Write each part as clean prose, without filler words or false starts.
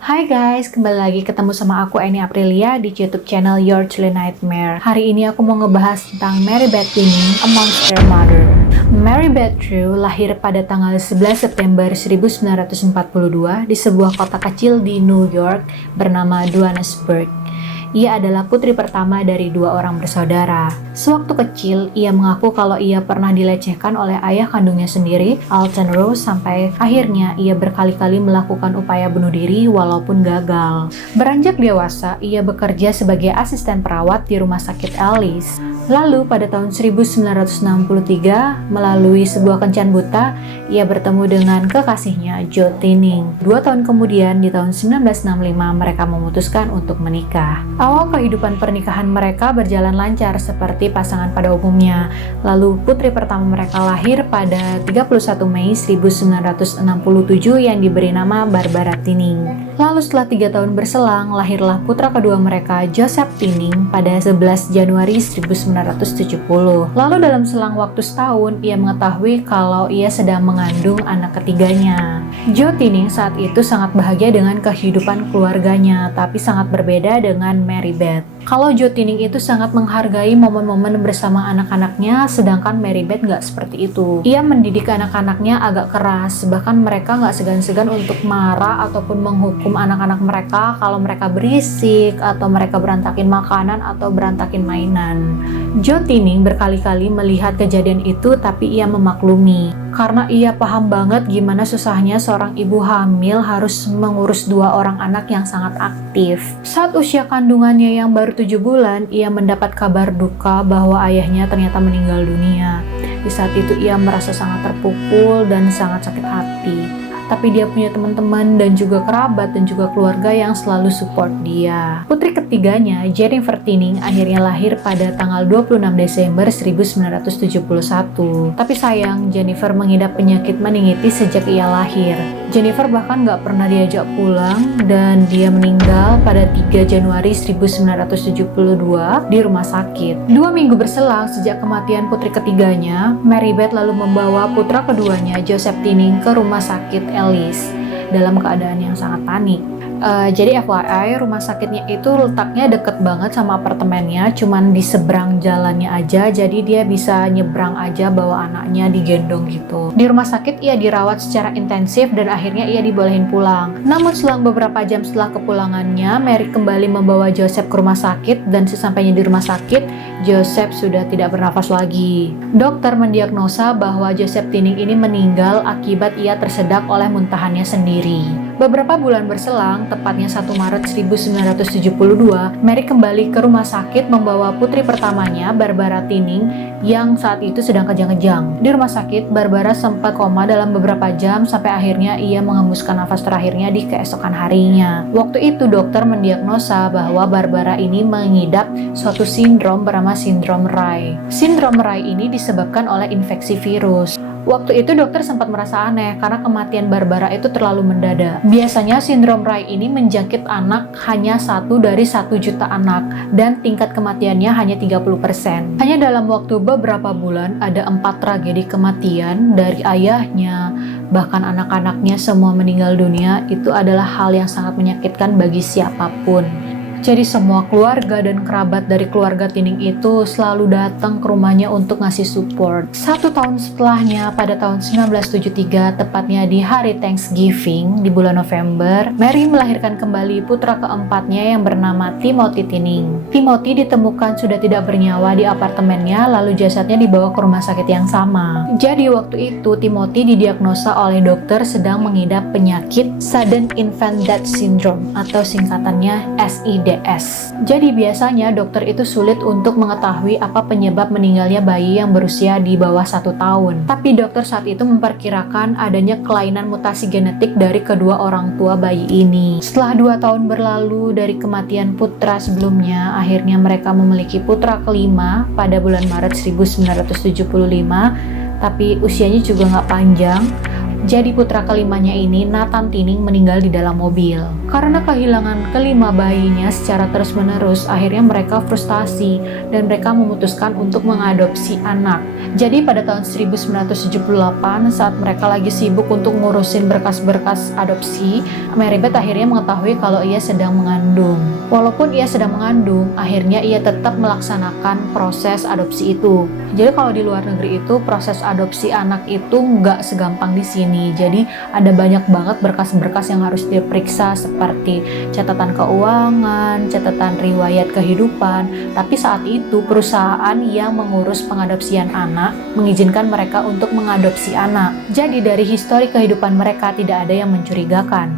Hai guys, kembali lagi ketemu sama aku Eni Aprilia di YouTube channel Your Chilly Nightmare. Hari ini aku mau ngebahas tentang Mary Beth Tinning, A Monster Mother. Mary Beth True lahir pada tanggal 11 September 1942 di sebuah kota kecil di New York bernama Johannesburg. Ia adalah putri pertama dari dua orang bersaudara. Sewaktu kecil, ia mengaku kalau ia pernah dilecehkan oleh ayah kandungnya sendiri, Alton Rose, sampai akhirnya ia berkali-kali melakukan upaya bunuh diri walaupun gagal. Beranjak dewasa, ia bekerja sebagai asisten perawat di rumah sakit Alice. Lalu pada tahun 1963, melalui sebuah kencan buta, ia bertemu dengan kekasihnya, Joe Tinning. 2 tahun kemudian, di tahun 1965, mereka memutuskan untuk menikah. Awal kehidupan pernikahan mereka berjalan lancar seperti pasangan pada umumnya. Lalu putri pertama mereka lahir pada 31 Mei 1967 yang diberi nama Barbara Tinning. Lalu setelah 3 tahun berselang, lahirlah putra kedua mereka, Joseph Tinning, pada 11 Januari 1970. Lalu dalam selang waktu setahun, ia mengetahui kalau ia sedang mengandung anak ketiganya. Joe Tinning saat itu sangat bahagia dengan kehidupan keluarganya, tapi sangat berbeda dengan Mary Beth. Kalau Joe Tinning itu sangat menghargai momen-momen bersama anak-anaknya, sedangkan Mary Beth nggak seperti itu. Ia mendidik anak-anaknya agak keras, bahkan mereka nggak segan-segan untuk marah ataupun menghukum anak-anak mereka kalau mereka berisik, atau mereka berantakin makanan, atau berantakin mainan. Joe Tinning berkali-kali melihat kejadian itu, tapi ia memaklumi. Karena ia paham banget gimana susahnya seorang ibu hamil harus mengurus 2 orang anak yang sangat aktif. Saat usia kandungannya yang baru 7 bulan, ia mendapat kabar duka bahwa ayahnya ternyata meninggal dunia. Di saat itu ia merasa sangat terpukul dan sangat sakit hati. Tapi dia punya teman-teman dan juga kerabat dan juga keluarga yang selalu support dia. Putri ketiganya, Jennifer Tinning, akhirnya lahir pada tanggal 26 Desember 1971. Tapi sayang, Jennifer mengidap penyakit meningitis sejak ia lahir. Jennifer bahkan gak pernah diajak pulang dan dia meninggal pada 3 Januari 1972 di rumah sakit. 2 minggu berselang sejak kematian putri ketiganya, Mary Beth lalu membawa putra keduanya, Joseph Tinning, ke rumah sakit Alice dalam keadaan yang sangat panik. Jadi FYI, rumah sakitnya itu letaknya deket banget sama apartemennya, cuman di seberang jalannya aja, jadi dia bisa nyebrang aja bawa anaknya digendong gitu. Di rumah sakit ia dirawat secara intensif dan akhirnya ia dibolehin pulang. Namun selang beberapa jam setelah kepulangannya, Mary kembali membawa Joseph ke rumah sakit dan sesampainya di rumah sakit, Joseph sudah tidak bernafas lagi. Dokter mendiagnosa bahwa Joseph Tinning ini meninggal akibat ia tersedak oleh muntahannya sendiri. Beberapa bulan berselang, tepatnya 1 Maret 1972, Mary kembali ke rumah sakit membawa putri pertamanya, Barbara Tinning, yang saat itu sedang kejang-kejang. Di rumah sakit, Barbara sempat koma dalam beberapa jam sampai akhirnya ia menghembuskan nafas terakhirnya di keesokan harinya. Waktu itu dokter mendiagnosa bahwa Barbara ini mengidap suatu sindrom bernama sindrom Reye. Sindrom Reye ini disebabkan oleh infeksi virus. Waktu itu dokter sempat merasa aneh karena kematian Barbara itu terlalu mendadak. Biasanya sindrom Reye ini menjangkit anak hanya 1 dari 1 juta anak dan tingkat kematiannya hanya 30%. Hanya dalam waktu beberapa bulan ada 4 tragedi kematian dari ayahnya, bahkan anak-anaknya semua meninggal dunia. Itu adalah hal yang sangat menyakitkan bagi siapapun. Jadi semua keluarga dan kerabat dari keluarga Tinning itu selalu datang ke rumahnya untuk ngasih support. 1 tahun setelahnya, pada tahun 1973, tepatnya di hari Thanksgiving di bulan November, Mary melahirkan kembali putra keempatnya yang bernama Timothy Tinning. Timothy ditemukan sudah tidak bernyawa di apartemennya, lalu jasadnya dibawa ke rumah sakit yang sama. Jadi waktu itu Timothy didiagnosa oleh dokter sedang mengidap penyakit Sudden Infant Death Syndrome atau singkatannya SID. Jadi biasanya dokter itu sulit untuk mengetahui apa penyebab meninggalnya bayi yang berusia di bawah 1 tahun. Tapi dokter saat itu memperkirakan adanya kelainan mutasi genetik dari kedua orang tua bayi ini. Setelah 2 tahun berlalu dari kematian putra sebelumnya, akhirnya mereka memiliki putra kelima pada bulan Maret 1975, tapi usianya juga nggak panjang. Jadi putra kelimanya ini, Nathan Tinning, meninggal di dalam mobil. Karena kehilangan kelima bayinya secara terus-menerus, akhirnya mereka frustasi dan mereka memutuskan untuk mengadopsi anak. Jadi pada tahun 1978, saat mereka lagi sibuk untuk ngurusin berkas-berkas adopsi, Mary Beth akhirnya mengetahui kalau ia sedang mengandung. Walaupun ia sedang mengandung, akhirnya ia tetap melaksanakan proses adopsi itu. Jadi kalau di luar negeri itu proses adopsi anak itu nggak segampang di sini. Jadi ada banyak banget berkas-berkas yang harus diperiksa seperti catatan keuangan, catatan riwayat kehidupan. Tapi saat itu perusahaan yang mengurus pengadopsian anak mengizinkan mereka untuk mengadopsi anak. Jadi dari histori kehidupan mereka tidak ada yang mencurigakan.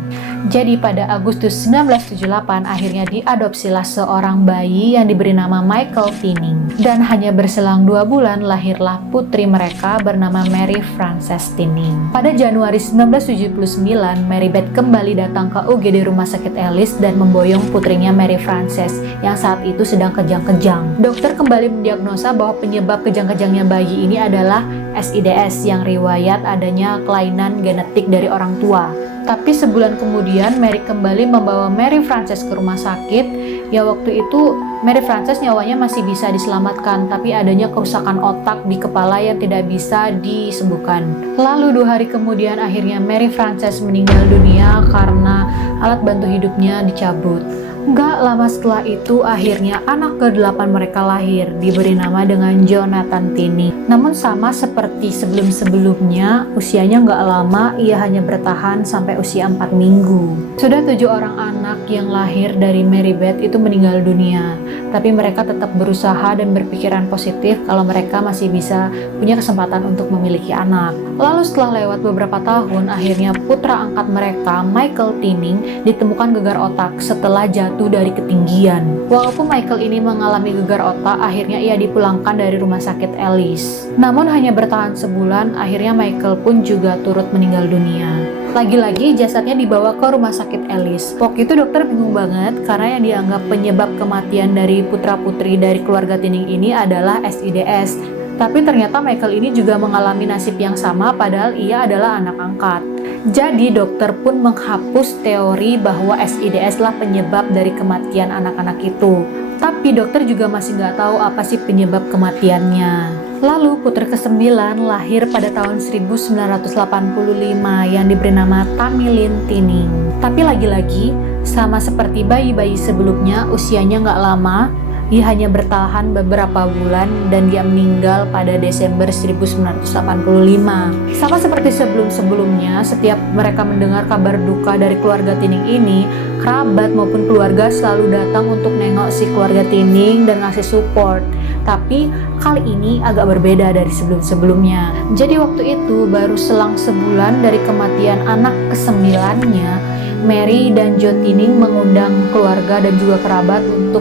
Jadi pada Agustus 1978 akhirnya diadopsilah seorang bayi yang diberi nama Michael Tinning. Dan hanya berselang 2 bulan lahirlah putri mereka bernama Mary Frances Tinning. Pada Januari 1979, Mary Beth kembali datang ke UGD Rumah Sakit Ellis dan memboyong putrinya Mary Frances yang saat itu sedang kejang-kejang. Dokter kembali mendiagnosa bahwa penyebab kejang-kejangnya bayi ini adalah SIDS yang riwayat adanya kelainan genetik dari orang tua. Tapi sebulan kemudian Mary kembali membawa Mary Frances ke rumah sakit. Ya waktu itu Mary Frances nyawanya masih bisa diselamatkan, tapi adanya kerusakan otak di kepala yang tidak bisa disembuhkan. Lalu 2 hari kemudian akhirnya Mary Frances meninggal dunia karena alat bantu hidupnya dicabut. Gak lama setelah itu akhirnya anak ke-8 mereka lahir, diberi nama dengan Jonathan Tinning. Namun sama seperti sebelum-sebelumnya, usianya gak lama, ia hanya bertahan sampai usia 4 minggu. Sudah 7 orang anak yang lahir dari Mary Beth itu meninggal dunia, tapi mereka tetap berusaha dan berpikiran positif kalau mereka masih bisa punya kesempatan untuk memiliki anak. Lalu setelah lewat beberapa tahun, akhirnya putra angkat mereka, Michael Tinning, ditemukan gegar otak setelah jatuh dari ketinggian. Walaupun Michael ini mengalami gegar otak, akhirnya ia dipulangkan dari rumah sakit Ellis. Namun hanya bertahan sebulan, akhirnya Michael pun juga turut meninggal dunia. Lagi-lagi jasadnya dibawa ke rumah sakit Ellis. Waktu itu dokter bingung banget karena yang dianggap penyebab kematian dari putra-putri dari keluarga Tinning ini adalah SIDS. Tapi ternyata Michael ini juga mengalami nasib yang sama padahal ia adalah anak angkat. Jadi dokter pun menghapus teori bahwa SIDS lah penyebab dari kematian anak-anak itu. Tapi dokter juga masih nggak tahu apa sih penyebab kematiannya. Lalu putri ke-9 lahir pada tahun 1985 yang diberi nama Tamilyn Tinning. Tapi lagi-lagi, sama seperti bayi-bayi sebelumnya, usianya nggak lama. Ia hanya bertahan beberapa bulan dan dia meninggal pada Desember 1985. Sama seperti sebelum-sebelumnya, setiap mereka mendengar kabar duka dari keluarga Tinning ini, kerabat maupun keluarga selalu datang untuk nengok si keluarga Tinning dan ngasih support. Tapi kali ini agak berbeda dari sebelum-sebelumnya. Jadi waktu itu baru selang sebulan dari kematian anak ke-9-nya, Mary dan Joe Tinning mengundang keluarga dan juga kerabat untuk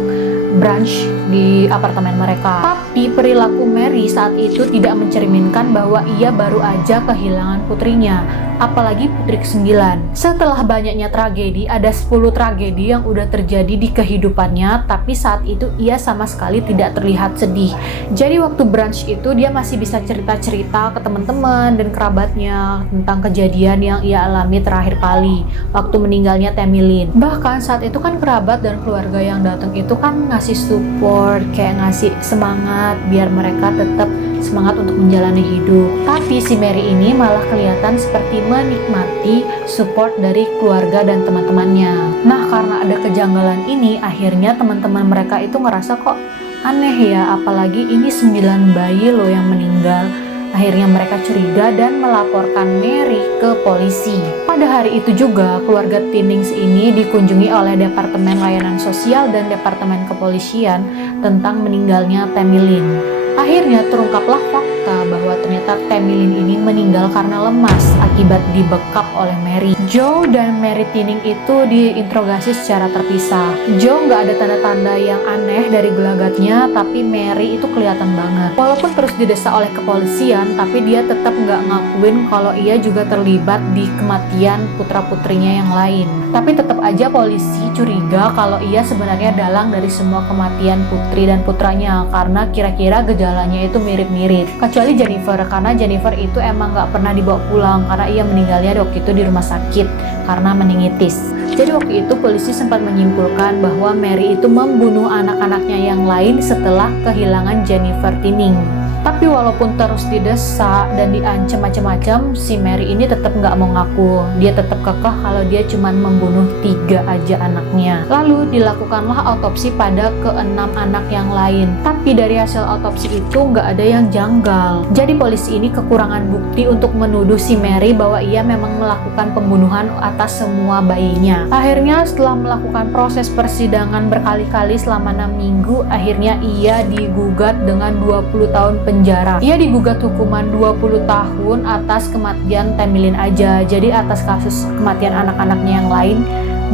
brunch di apartemen mereka. Tapi perilaku Mary saat itu tidak mencerminkan bahwa ia baru aja kehilangan putrinya, apalagi putri ke-9. Setelah banyaknya tragedi, ada 10 tragedi yang udah terjadi di kehidupannya, tapi saat itu ia sama sekali tidak terlihat sedih. Jadi waktu brunch itu dia masih bisa cerita-cerita ke teman-teman dan kerabatnya tentang kejadian yang ia alami terakhir kali waktu meninggalnya Tamilyn. Bahkan saat itu kan kerabat dan keluarga yang datang itu kan ngasih support, kayak ngasih semangat biar mereka tetap semangat untuk menjalani hidup. Tapi si Mary ini malah kelihatan seperti menikmati support dari keluarga dan teman-temannya. Nah, karena ada kejanggalan ini, akhirnya teman-teman mereka itu ngerasa kok aneh ya, apalagi ini 9 bayi loh yang meninggal. Akhirnya mereka curiga dan melaporkan Mary ke polisi. Pada hari itu juga, keluarga Tinnings ini dikunjungi oleh Departemen Layanan Sosial dan Departemen Kepolisian tentang meninggalnya Tamilyn. Akhirnya terungkaplah fakta bahwa ternyata Tamilyn ini meninggal karena lemas akibat dibekap oleh Mary. Joe dan Mary Tinning itu diinterogasi secara terpisah. Joe nggak ada tanda-tanda yang aneh dari gelagatnya, tapi Mary itu kelihatan banget. Walaupun terus didesak oleh kepolisian, tapi dia tetap nggak ngakuin kalau ia juga terlibat di kematian putra-putrinya yang lain. Tapi tetap aja polisi curiga kalau ia sebenarnya dalang dari semua kematian putri dan putranya, karena kira-kira gejala gejalanya itu mirip-mirip. Kecuali Jennifer, karena Jennifer itu emang nggak pernah dibawa pulang karena ia meninggalnya waktu itu di rumah sakit karena meningitis. Jadi waktu itu polisi sempat menyimpulkan bahwa Mary itu membunuh anak-anaknya yang lain setelah kehilangan Jennifer Tinning. Tapi walaupun terus didesak dan diancam macam-macam, si Mary ini tetap nggak mau ngaku. Dia tetap kekeh kalau dia cuma membunuh 3 aja anaknya. Lalu dilakukanlah autopsi pada ke-6 anak yang lain. Tapi dari hasil autopsi itu nggak ada yang janggal. Jadi polisi ini kekurangan bukti untuk menuduh si Mary bahwa ia memang melakukan pembunuhan atas semua bayinya. Akhirnya setelah melakukan proses persidangan berkali-kali selama 6 minggu, akhirnya ia digugat dengan 20 tahun penjara. Ia digugat hukuman 20 tahun atas kematian Tamilin aja. Jadi atas kasus kematian anak-anaknya yang lain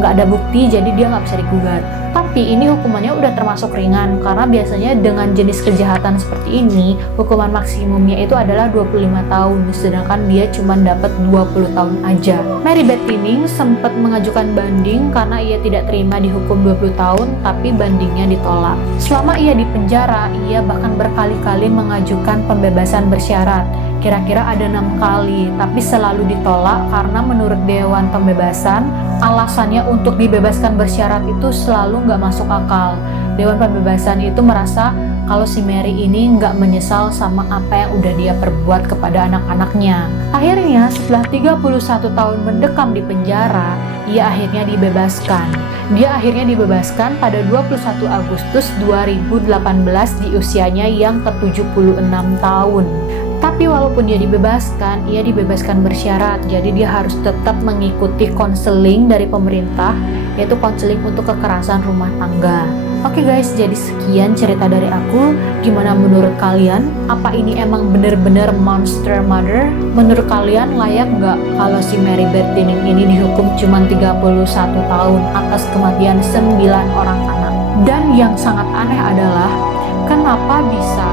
nggak ada bukti, jadi dia nggak bisa digugat. Tapi ini hukumannya udah termasuk ringan karena biasanya dengan jenis kejahatan seperti ini hukuman maksimumnya itu adalah 25 tahun, sedangkan dia cuma dapat 20 tahun aja. Mary Beth Tinning sempat mengajukan banding karena ia tidak terima dihukum 20 tahun, tapi bandingnya ditolak. Selama ia di penjara, ia bahkan berkali-kali mengajukan pembebasan bersyarat. Kira-kira ada 6 kali, tapi selalu ditolak karena menurut Dewan Pembebasan, alasannya untuk dibebaskan bersyarat itu selalu nggak masuk akal. Dewan Pembebasan itu merasa kalau si Mary ini nggak menyesal sama apa yang udah dia perbuat kepada anak-anaknya. Akhirnya setelah 31 tahun mendekam di penjara, ia akhirnya dibebaskan. Dia akhirnya dibebaskan pada 21 Agustus 2018 di usianya yang ke-76 tahun. Tapi walaupun dia dibebaskan bersyarat, jadi dia harus tetap mengikuti konseling dari pemerintah, yaitu konseling untuk kekerasan rumah tangga. Oke guys, jadi sekian cerita dari aku. Gimana menurut kalian? Apa ini emang bener-bener monster mother? Menurut kalian layak nggak kalau si Mary Beth Tinning ini dihukum cuma 31 tahun atas kematian 9 orang anak? Dan yang sangat aneh adalah, kenapa bisa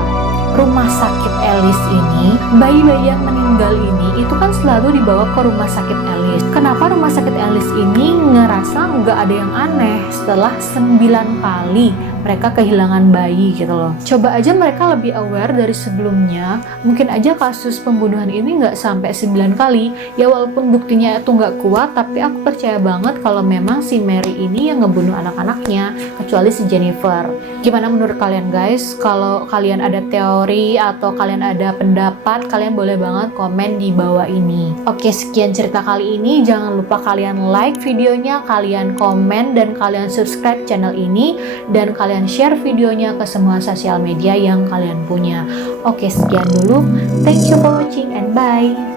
rumah sakit Alice ini, bayi-bayi yang meninggal ini itu kan selalu dibawa ke rumah sakit Alice. Kenapa rumah sakit Alice ini ngerasa nggak ada yang aneh setelah 9 kali mereka kehilangan bayi gitu loh. Coba aja mereka lebih aware dari sebelumnya, mungkin aja kasus pembunuhan ini nggak sampai 9 kali. Ya walaupun buktinya itu nggak kuat, tapi aku percaya banget kalau memang si Mary ini yang ngebunuh anak-anaknya, kecuali si Jennifer. Gimana menurut kalian guys? Kalau kalian ada teori atau kalian ada pendapat, kalian boleh banget komen di bawah ini. Oke, sekian cerita kali ini. Jangan lupa kalian like videonya, kalian komen, dan kalian subscribe channel ini, dan kalian share videonya ke semua sosial media yang kalian punya. Oke, sekian dulu. Thank you for watching and bye.